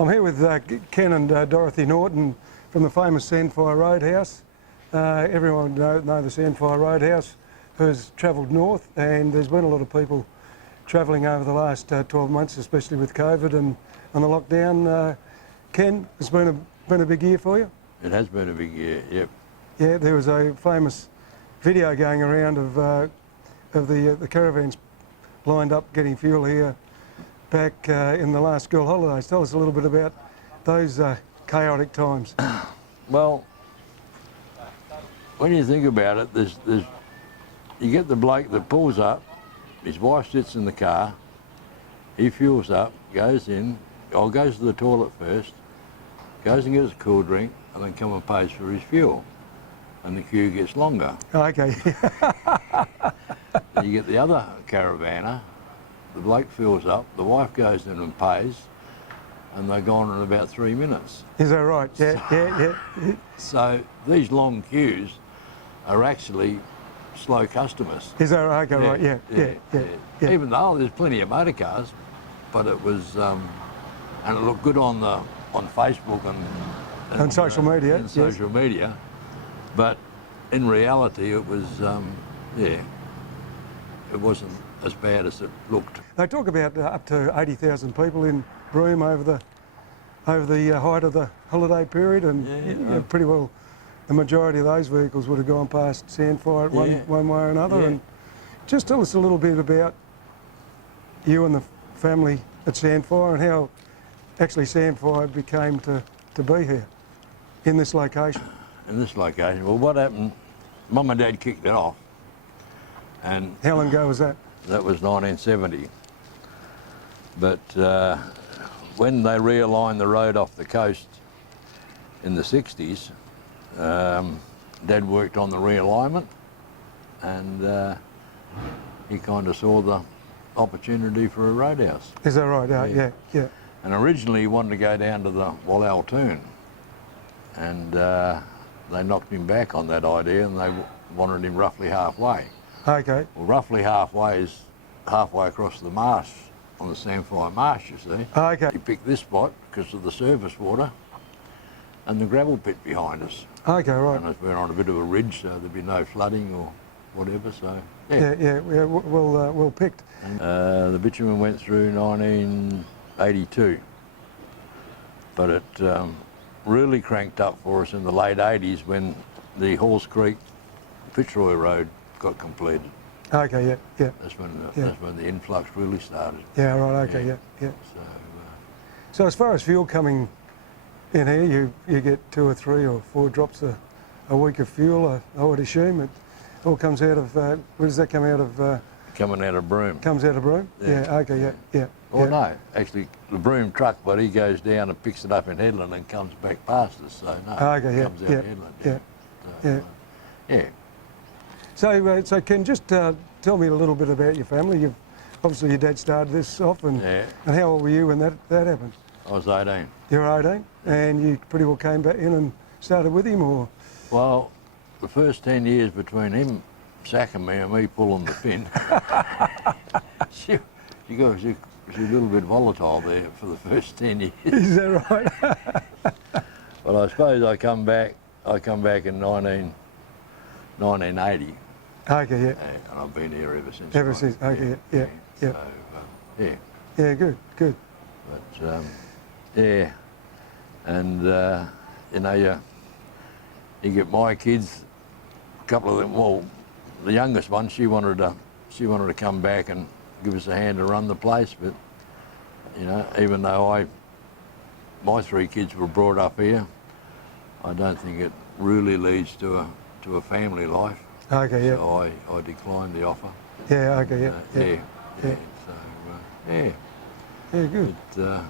I'm here with Ken and Dorothy Norton from the famous Sandfire Roadhouse. Everyone know the Sandfire Roadhouse, who's travelled north, and there's been a lot of people travelling over the last 12 months, especially with COVID and the lockdown. Ken, it's been a big year for you? It has been a big year, yep. Yeah, there was a famous video going around of the caravans lined up getting fuel here back in the last school holidays. Tell us a little bit about those chaotic times. Well, when you think about it, you get the bloke that pulls up, his wife sits in the car, he fuels up, goes in, or goes to the toilet first, goes and gets a cool drink, and then comes and pays for his fuel. And the queue gets longer. Okay. You get the other caravaner, the bloke fills up, the wife goes in and pays, and they're gone in about 3 minutes. Is that right? Yeah. So these long queues are actually slow customers. Is that right? Okay, right, yeah. Even though there's plenty of motor cars, but it was, and it looked good on Facebook and social media. And social media, but in reality it was, it wasn't as bad as it looked. They talk about up to 80,000 people in Broome over the height of the holiday period, and pretty well the majority of those vehicles would have gone past Sandfire one way or another. And just tell us a little bit about you and the family at Sandfire and how actually Sandfire became to be here in this location. In this location, well, what happened? Mum and Dad kicked it off, and how long ago was that? That was 1970. But when they realigned the road off the coast in the 60s, Dad worked on the realignment, and he kind of saw the opportunity for a roadhouse. Is that right? Yeah. And originally he wanted to go down to the Wallal Toon, and they knocked him back on that idea, and they wanted him roughly halfway. Okay. Well, roughly halfway is halfway across the marsh, on the Sandfire Marsh, you see. Okay. He picked this spot because of the surface water and the gravel pit behind us. Okay, right. And it's been on a bit of a ridge, so there'd be no flooding or whatever, so yeah, well picked. And, the bitumen went through 1982, but it really cranked up for us in the late 80s when the Halls Creek Fitzroy Road got completed. Okay, yeah. That's when the influx really started. Yeah, right. Okay, yeah. So as far as fuel coming in here, you get 2 or 3 or 4 drops a week of fuel. I would assume it all comes out of. Where does that come out of? Coming out of Broome. Comes out of Broome. Yeah. Okay. Yeah. Oh no, actually the Broome truck, but he goes down and picks it up in Hedland and comes back past us. So no, okay, it comes out of Hedland. Yeah. So Ken, just tell me a little bit about your family. Obviously your dad started this off, and how old were you when that happened? I was 18. You were 18, and you pretty well came back in and started with him, or? Well, the first 10 years between him sacking me and me pulling the pin, she was a little bit volatile there for the first 10 years. Is that right? Well, I suppose I come back in 1980. Okay, yeah. And I've been here ever since. Ever since, okay, yeah. So, Yeah, good. But, and, you get my kids, a couple of them, well, the youngest one, she wanted to come back and give us a hand to run the place, but, even though my 3 kids were brought up here, I don't think it really leads to a family life. Okay, yeah. So I declined the offer. Yeah, okay, yeah. So, Yeah, good. But,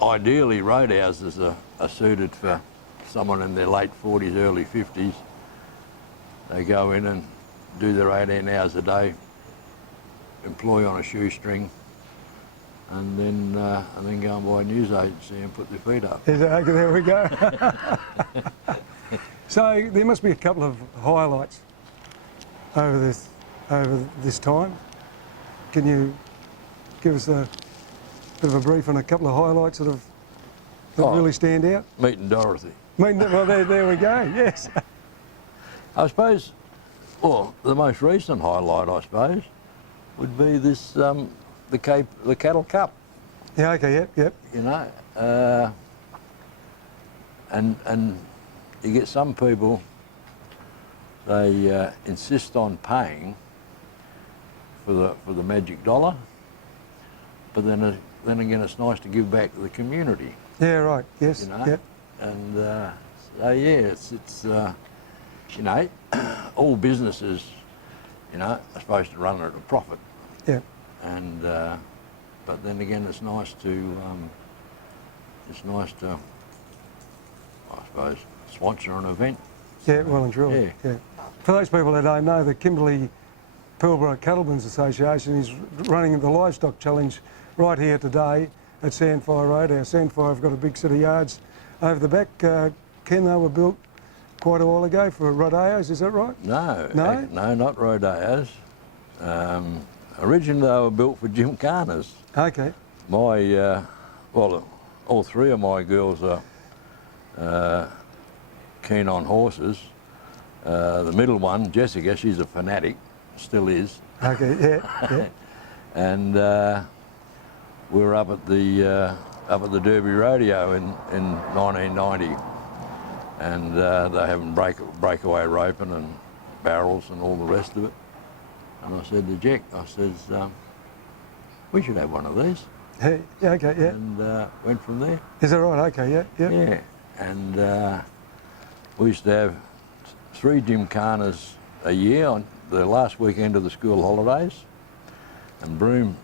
ideally roadhouses are suited for someone in their late 40s, early 50s. They go in and do their 18 hours a day, employ on a shoestring, and then go and buy a news agency and put their feet up. Okay, there we go. So there must be a couple of highlights over this time. Can you give us bit of a brief on a couple of highlights that Oh. really stand out? Meeting Dorothy. Well, there we go, yes. I suppose, well, the most recent highlight, I suppose, would be this, the Cattle Cup, Yeah, okay, yep. you know. And you get some people, they insist on paying for the magic dollar, but then again, it's nice to give back to the community. Yeah, right, yes, You know, yep. and so yeah, it's you know, all businesses, you know, are supposed to run at a profit. Yeah, And but then again, it's nice to I suppose, sponsor an event. yeah, well and truly, yeah. For those people that don't know, the Kimberley Pilbara Cattlemen's Association is running the livestock challenge right here today at Sandfire Roadhouse. Sandfire have got a big set of yards over the back. Ken, they were built quite a while ago for rodeos, is that right? No, No? no, not rodeos. Originally, they were built for gymkhanas. Okay, My, well, all three of my girls are keen on horses. The middle one, Jessica, she's a fanatic, still is. okay, yeah. And we were up at the Derby Rodeo in 1990, and they having breakaway roping and barrels and all the rest of it. And I said to Jack, I says, we should have one of these. Hey, yeah, okay, yeah. And went from there. Is that right? Okay, yeah, yeah. Yeah, and we used to have 3 gymkhanas a year on the last weekend of the school holidays. And Broome,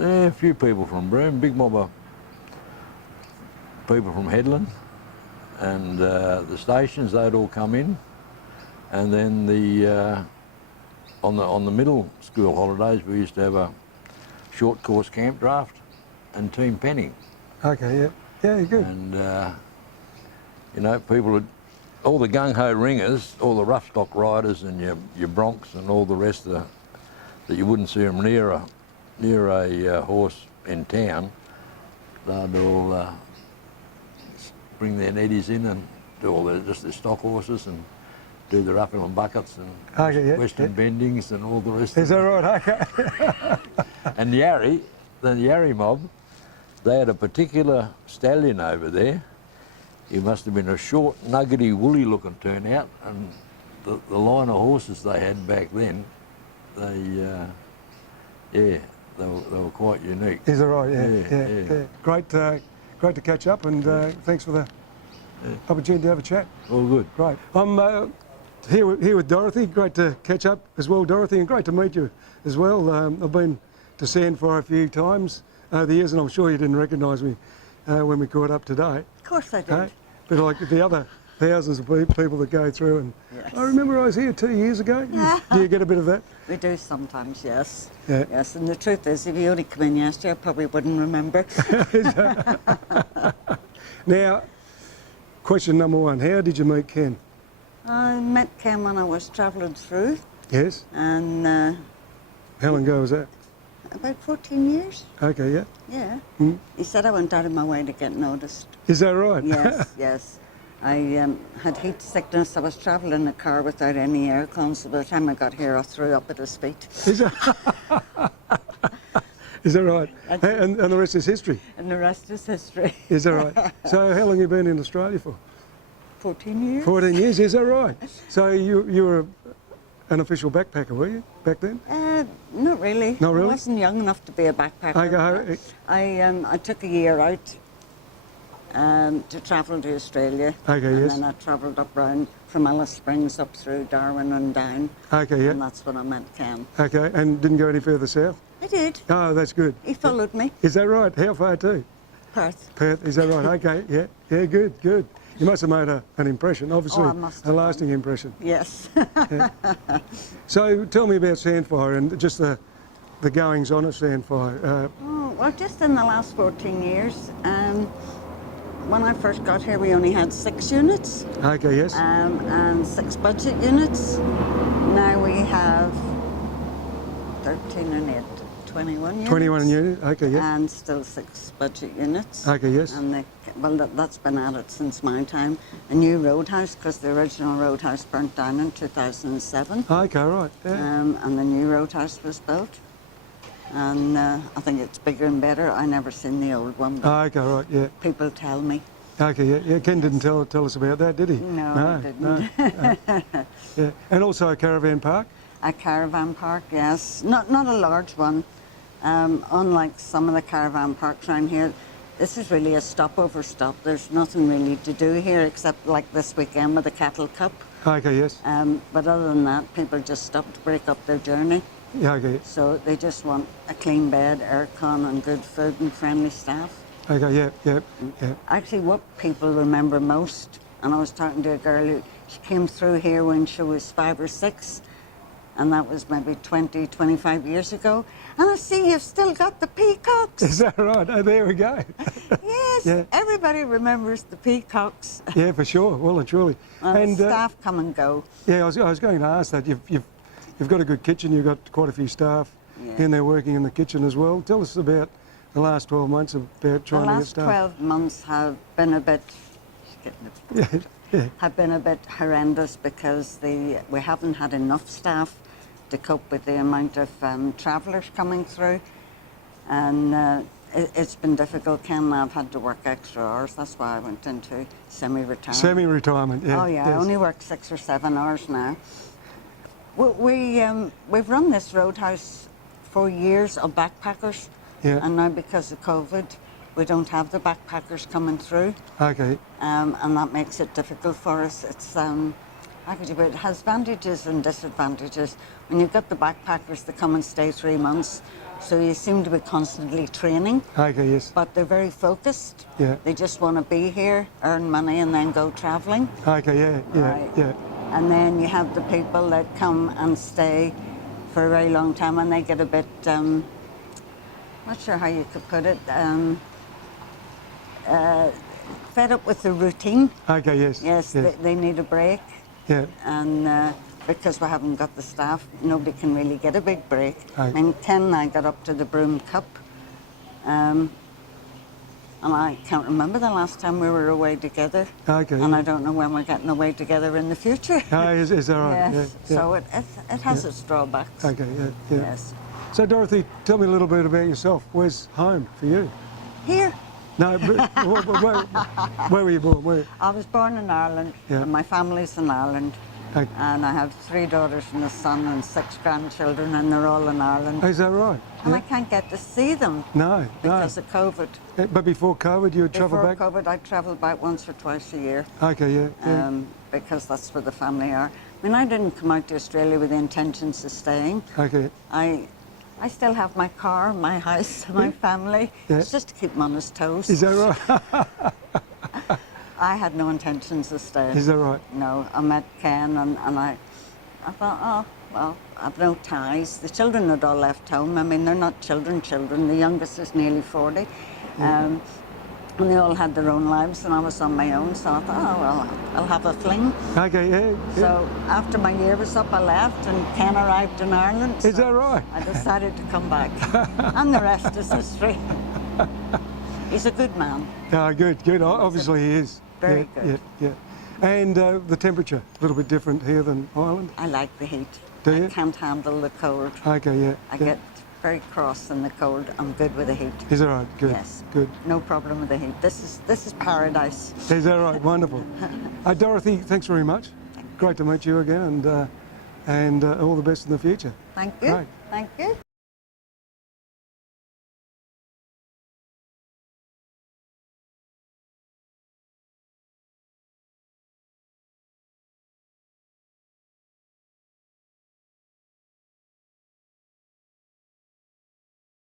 a few people from Broome, big mob of people from Hedland, and the stations, they'd all come in. And then on the middle school holidays, we used to have a short course camp draft and team penning. Okay, yeah. Yeah, good. And, you know, people would, all the gung-ho ringers, all the rough stock riders and your broncs and all the rest of that you wouldn't see them near a horse in town, they'd all bring their neddies in and do all just their stock horses and do their uphill and buckets and Okay, yeah, western bendings and all the rest Is of that it. right? Okay. And the Yarry mob, they had a particular stallion over there. He must have been a short, nuggety, woolly looking turnout, and the line of horses they had back then, they were quite unique. Is that right? Yeah, Yeah, yeah. yeah. Great to catch up, and thanks for the opportunity to have a chat. All good. Great. I'm here with Dorothy. Great to catch up as well, Dorothy, and great to meet you as well. I've been to Sandfire a few times over the years, and I'm sure you didn't recognise me when we caught up today. Of course I did. But like the other thousands of people that go through, and Yes. I remember I was here 2 years ago. Do you get a bit of that? We do sometimes, yes. Yeah. Yes, and the truth is, if you only come in yesterday, I probably wouldn't remember. Now, question number one, how did you meet Ken? I met Ken when I was travelling through, Yes? and How long ago was that? about 14 years. Okay, yeah. Yeah. Mm. He said I went out of my way to get noticed. Is that right? Yes, yes. I had heat sickness. I was travelling in a car without any aircon, so by the time I got here, I threw up at his feet. Is that, is that right? And the rest is history. And the rest is history. Is that right? So how long have you been in Australia for? 14 years. 14 years, is that right? So you were an official backpacker, were you, back then? Not really. Not really? I wasn't young enough to be a backpacker. Okay. I took a year out to travel to Australia. Okay, and yes. then I travelled up round from Alice Springs up through Darwin and down. Okay, And yeah. that's when I met Ken. Okay, and didn't go any further south? I did. Oh, that's good. He followed me. Is that right? How far to? Perth. Perth, is that right? Okay, yeah. Yeah, good, good. You must have made an impression, obviously, Oh, I must a have lasting impression. Yes. So tell me about Sandfire and just the goings on at Sandfire. Oh, well, just in the last 14 years. When I first got here, we only had 6 units. Okay, yes. And 6 budget units. Now we have 13 and 8, 21 units. 21 units, okay, yeah. And still 6 budget units. Okay, yes. And that's been added since my time. A new roadhouse, because the original roadhouse burnt down in 2007. Okay, right, yeah. And the new roadhouse was built. And I think it's bigger and better. I never seen the old one, but Okay, right, yeah. people tell me. Okay, yeah, yeah. Ken didn't tell us about that, did he? No, he didn't. Yeah. And also a caravan park? A caravan park, yes. Not a large one. Unlike some of the caravan parks around here, this is really a stopover stop. There's nothing really to do here except like this weekend with the Cattle Cup. Okay, yes. But other than that, people just stop to break up their journey. Yeah, okay. So they just want a clean bed, aircon and good food and friendly staff. Okay, yeah, yeah, yeah. Actually, what people remember most, and I was talking to a girl who she came through here when she was 5 or 6, and that was maybe 20, 25 years ago. And I see you've still got the peacocks. Is that right? Oh, there we go. Yes, Yeah. everybody remembers the peacocks. Yeah, for sure. Well and truly. And staff come and go. Yeah, I was going to ask that. You've got a good kitchen. You've got quite a few staff Yeah. in there working in the kitchen as well. Tell us about the last 12 months about trying The to get last staff. 12 months have been a bit, have been a bit horrendous because we haven't had enough staff to cope with the amount of travellers coming through, and it's been difficult. Ken and I've had to work extra hours. That's why I went into semi-retirement. Semi-retirement, yeah. Oh yeah, yes. I only work 6 or 7 hours now. We've run this roadhouse for years of backpackers, Yeah. and now because of COVID, we don't have the backpackers coming through, Okay. and that makes it difficult for us. It's how could you put it? It has advantages and disadvantages. When you've got the backpackers that come and stay 3 months, so you seem to be constantly training, Okay, yes. but they're very focused. Yeah. They just want to be here, earn money, and then go travelling. Okay, yeah, yeah, Right. yeah. And then you have the people that come and stay for a very long time, and they get a bit, not sure how you could put it, fed up with the routine. Okay, yes. Yes, yes. they need a break. Yeah. And because we haven't got the staff, nobody can really get a big break. Aye. I mean, Ken and I got up to the Broome Cup, and I can't remember the last time we were away together. Okay. And I don't know when we're getting away together in the future. Oh, is that right? Yes. Yeah, So it has its drawbacks. Okay, yeah, yeah. Yes. So, Dorothy, tell me a little bit about yourself. Where's home for you? Here, No, but where were you born? Where? I was born in Ireland, Yeah. and my family's in Ireland. Okay. And I have 3 daughters and a son and 6 grandchildren, and they're all in Ireland. Is that right? And I Yeah. can't get to see them No, because no. of COVID. But before COVID, you would travel Before back? COVID, I travelled back once or twice a year, Okay, yeah, yeah. because that's where the family are. I mean, I didn't come out to Australia with the intentions of staying. Okay, I still have my car, my house, my family. Yeah. It's just to keep them on his toes. is that right? I had no intentions of staying. Is that right? No, I met Ken and I thought, oh, well, I've no ties. The children had all left home. I mean, they're not children. The youngest is nearly 40. And they all had their own lives and I was on my own. So I thought, oh, well, I'll have a fling. Okay, yeah. So after my year was up, I left and Ken arrived in Ireland. Is so that right? I decided to come back. And the rest is history. He's a good man. Oh, good, good. Obviously he is. Very yeah, good. Yeah, yeah. And the temperature, a little bit different here than Ireland? I like the heat. Do you? I can't handle the cold. Okay, yeah. I yeah. get very cross in the cold. I'm good with the heat. Is that right? Good. Yes. Good. No problem with the heat. This is paradise. Is that right? Wonderful. Dorothy, thanks very much. Great to meet you again, and all the best in the future. Thank you. Right. Thank you.